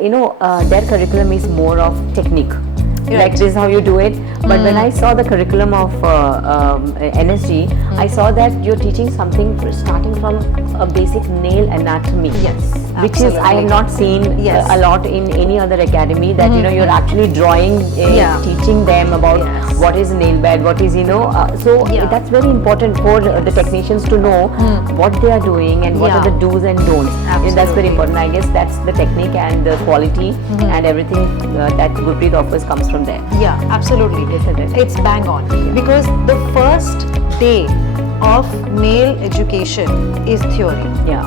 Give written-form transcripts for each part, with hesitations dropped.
their curriculum is more of technique. Right. Like this is how you do it. But when I saw the curriculum of NSG, I saw that you're teaching something starting from a basic nail anatomy. Yes, Which is I have absolutely. not seen Yes. a lot in any other academy, that you're actually drawing, Yeah. teaching them about Yes. what is nail bed, what is so Yeah. that's very important for the technicians to know what they are doing and what are the Yeah. do's and don'ts. That's very Absolutely. important. I guess that's the technique and the quality and everything that Gurpreet offers comes from there. Yeah, absolutely. Isn't it? It's bang on. Because the first day of nail education is theory. Yeah.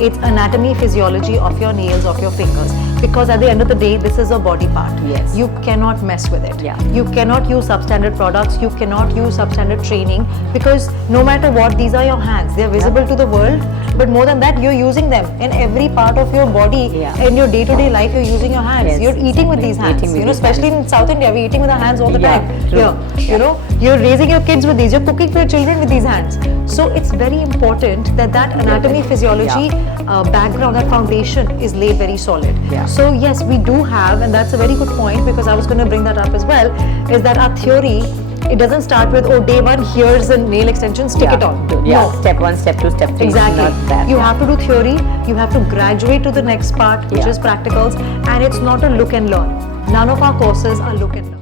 It's anatomy, physiology of your nails, of your fingers. Because at the end of the day, this is a body part. Yes. You cannot mess with it. Yeah. You cannot use substandard products. You cannot use substandard training, because no matter what, these are your hands. They're visible to the world. But more than that, you're using them in every part of your body. Yeah. In your day-to-day life, you're using your hands. Yes. You're eating with these hands. Eating with these Especially in South India, we're eating with our hands all the Yeah, time. true. Here, you're raising your kids with these. You're cooking for your children with these hands. So it's very important that anatomy, physiology background, that foundation is laid very solid. Yeah. So yes, we do have, and that's a very good point, because I was going to bring that up as well, is that our theory, it doesn't start with, oh, day one, here's a nail extension, stick it on. Yeah. No. Step 1, step 2, step 3. Exactly. Not that. You have to do theory, you have to graduate to the next part, which Yeah. is practicals, and it's not a look and learn. None of our courses are look and learn.